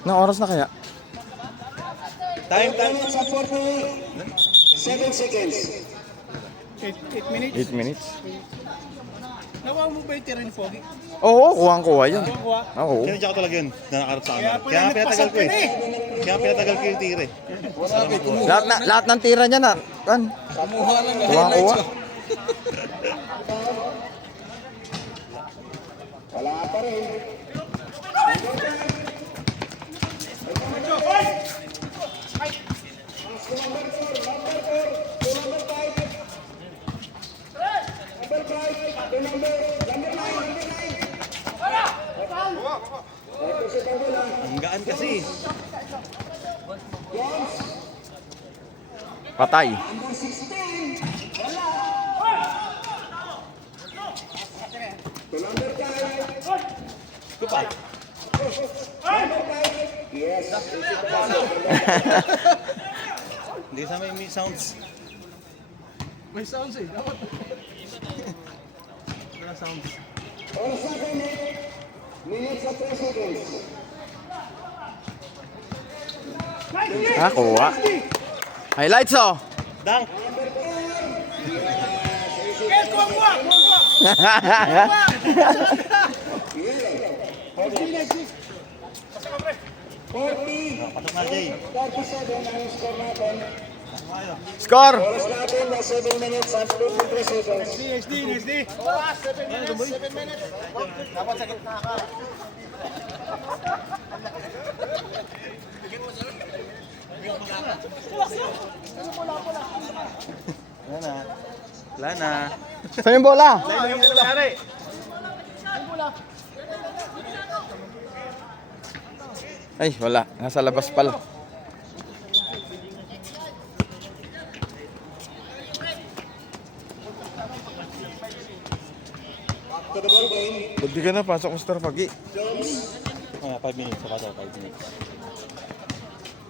Nang oras na kaya? Time. 7 seconds. 8 minutes. 8 minutes. Nakuha mo ba yung tira ni Pogi? Oo, kuha yun. Kuha. Oo. Kinadya ko talaga yun na nakarap sa Kaya akin. pala Kaya pinatagal ko nagpasok Kaya pinatagal ko yung tire. Lahat ng tira niya na. Kan? Kumuha lang. Kuha. Wala pa rin. Ang gaan kasi. Patay. Ito pa. Hindi sa may sounds. May sounds eh. Dapat. Wala sounds. Oras natin, minutes at 3 seconds. Kuha. Highlights oh. Dunk. Yes, kuha. 40, Pasok na, Jay. 37 ang score natin. Score. Oras natin na 7 minutes and 53 seconds. SD. 7 minutes. Dapat sa gitna ka. Wala na. Saan yung bola? Wala yung nangyari. Ay, wala. Nasa labas pala. To the ball game. Buti ka na, pasok Mr. Pagi. 5 minutes. Saka 5 minutes.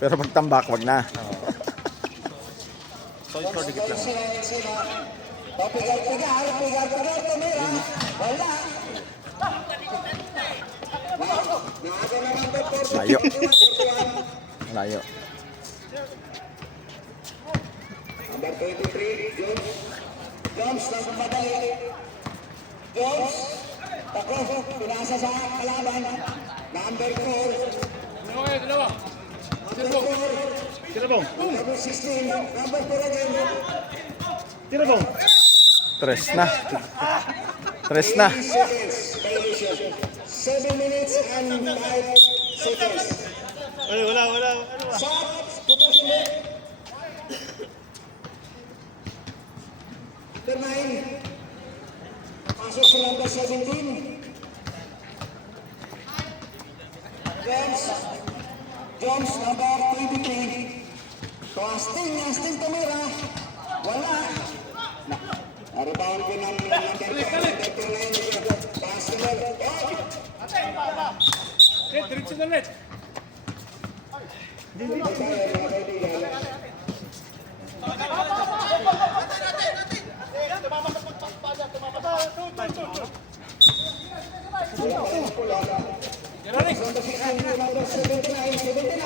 Pero pagtambak, wag na. So, score dikit lang. Papigal, tumira. Wala. Naaga naman to, 40. Layo. Layo. Number 23, Jones. Jones, nagmamadali. Jones, tako, pinasa sa kalaban. Number 4. Dalawa. Number 4. Tirabong. Number 16. Number 4 again. Tirabong. Tres na. Tres na. 80 seconds. Violation. 7 minutes and 5 seconds. Ay, wala. Shot. Tutusin. Number 9. Pasok sa number 17. Jones, number 23. Asting tumira. Wala. Rebound ko ng number 29. Passing ball. Net, diretso na net. Number 16, number 79.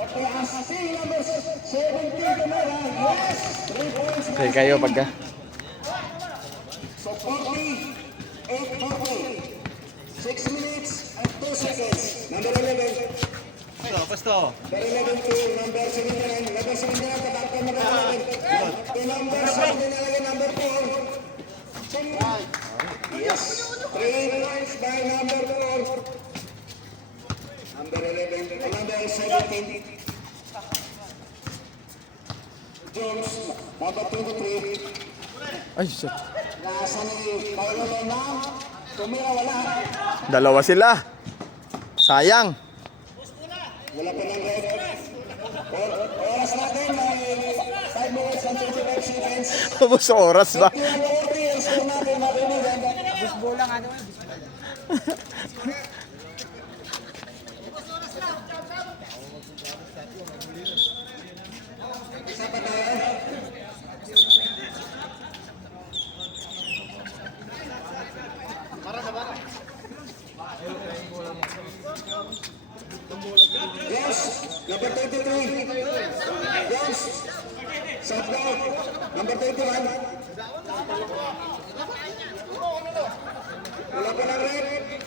Okay, asting number 17 tumira. Yes. 3 points. Say kayo pagka. So 40, 8-40. 6 minutes and 2 seconds. Number 11. Pasto. Number 11 to number 79. Number 79 tatakpan number 11. To number 79 again, number 4. Yes. 3 points by number 4. Number 11 to number 17. Jones, number 23. Ay, shit. Nasa ni Paulo Lona. Tumira wala. Dalawa sila. Sayang. Wala pa ng red. Oras natin ay 5 minutes and 25 seconds. Tapos oras ba? 40 ang score natin marinig. Baseball lang ano. Isa pa tayo. Number 23. Jones. Sabdo. Number 21. Wala pa ng red.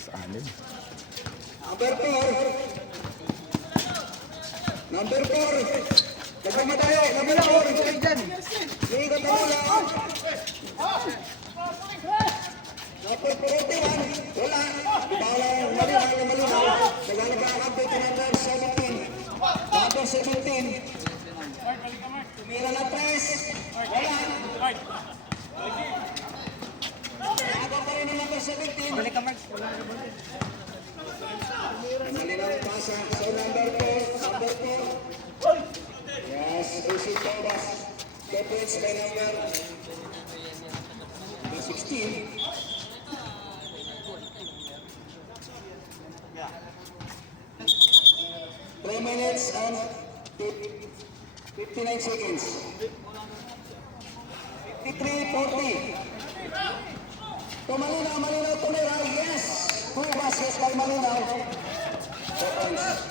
Sa amin. Number 4. Number 4. Kasama tayo. Number 4. Liga tayo lang. Number 41. Wala. Malinaw. Naghanap ka ang update ng number 17. Number 17. Tumira ng 3. Wala. Ako pa rin ang number 17. Balik ka, Mark. Malinaw ang pasa. So number 4. Number 4. Yes, AC Thomas. 2 points by number 16. Three minutes and 59 seconds. 53-40. So Malinaw, tumira. Yes! 2 baskets by Malinaw. 4 points.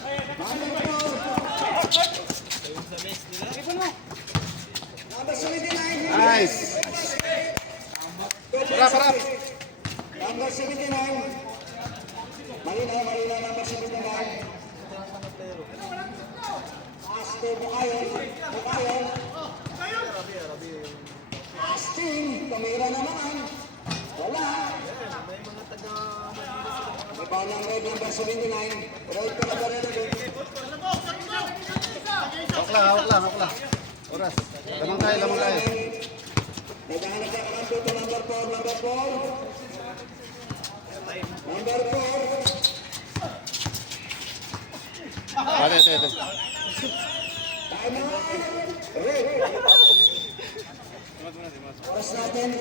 Number 79. Nice. Harap. Number 79. Malinaw, number 79. Aste Bukayon. Asting, tumira naman. Wala. Ibaw ng red number 79. Right to number 11. Hawak lang. Oras. Lamang tayo. Naghahanap ka naman po ito number 4. Number 4. Ito. Time out. Red. Oras natin. 3.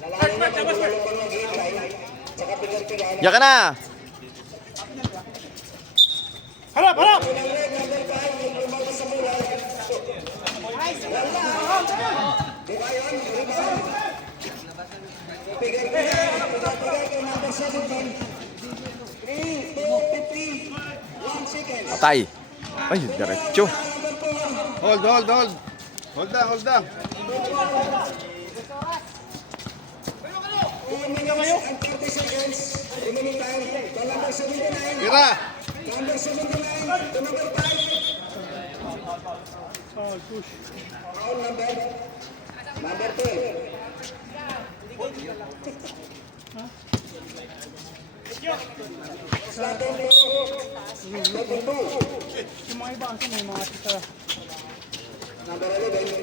Lalaki na pag-ulalo pa ng hintay. Tsaka pigar-pigar. Diyan ka na. Harap! Number 5. Yung lumaga sa mulay. Di ba yun? Rebound. Pigar-pigar yung number 17. 3, 2, 50. 1 seconds. Patay. Ay, diretso. Hold. Hold down. 2 minutes and 30 seconds. Remaining time. The number 79. Tira. Number 79 to number 5. Foul number 12. Starting to number 2. Number 11.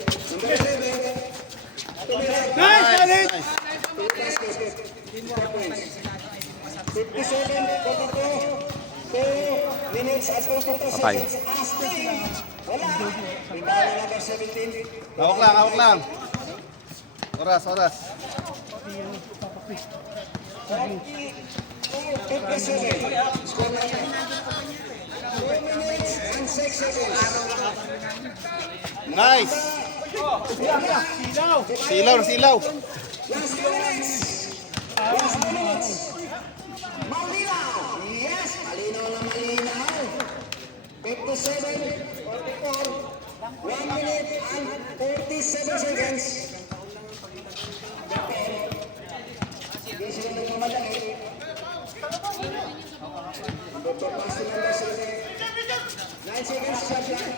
Nice! 2 baskets. 4 points. 57, 42, 2 minutes at 22 Patay. seconds. Asting. Wala. Rebound number 17. Hawak lang. Oras. 57. Score number. 2 minutes and 6 seconds. Nice. Silaw. Last 2 minutes. Last 2 minutes. Malinaw. Yes. Malinaw. 57, 44, 1 minute and 47 seconds. Hindi sila nagmamadali. Dr. Pastor number 7. 9 seconds shot lang.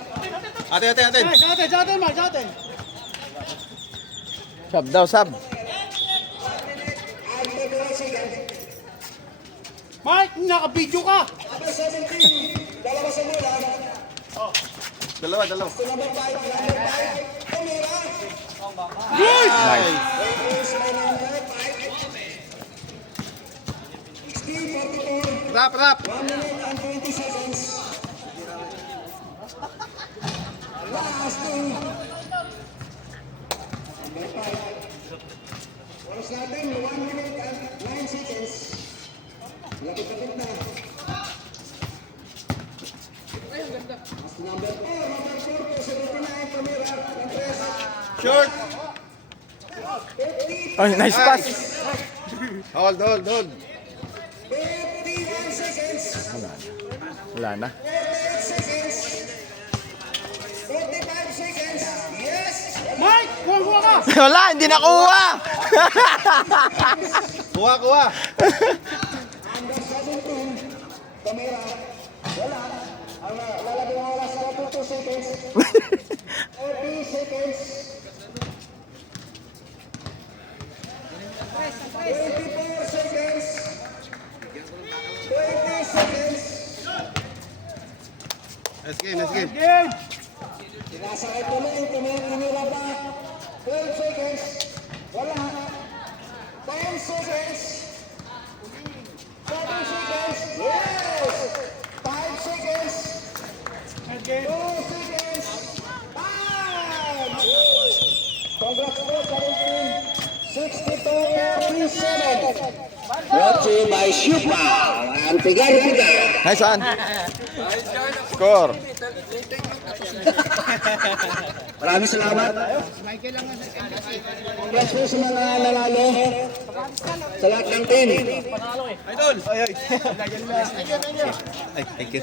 Atin. Sab daw, sab. And 31 seconds. Mark, naka-video ka! Number 17. Dalawa sa mula. Dalawa. To number 5. Tumira. Nice. Is my number 5. 16, 44. Rap. 1 minute and 20 seconds. Last 2. Number 5. Oras natin, 1 minute and 9 seconds. Lapit-lapit na. Number 4 to 79, Tumira. Short. 50. Ay, nice pass. Hold. 51 seconds. Wala na. 48 seconds. 45 seconds. Yes. Mike, kuha ka! Wala, hindi nakuha. Kuha. Under 17. Kamera. Wala. Ang lalagay ng oras na 2 seconds. 40 seconds. 24 seconds. 20 seconds. Let's game. Game! Sinasakay tuloy. Tumira pa. 12 seconds. Wala. 10 seconds. 7 seconds. Yes! 5 seconds. 2 seconds. Time! Congrats po sa ring team. 62-37. Brought to you by Shupa and Pigar. Nice one. Score. Maraming salamat. Congrats po sa mga nanalo. Sa lahat ng team. Thank you.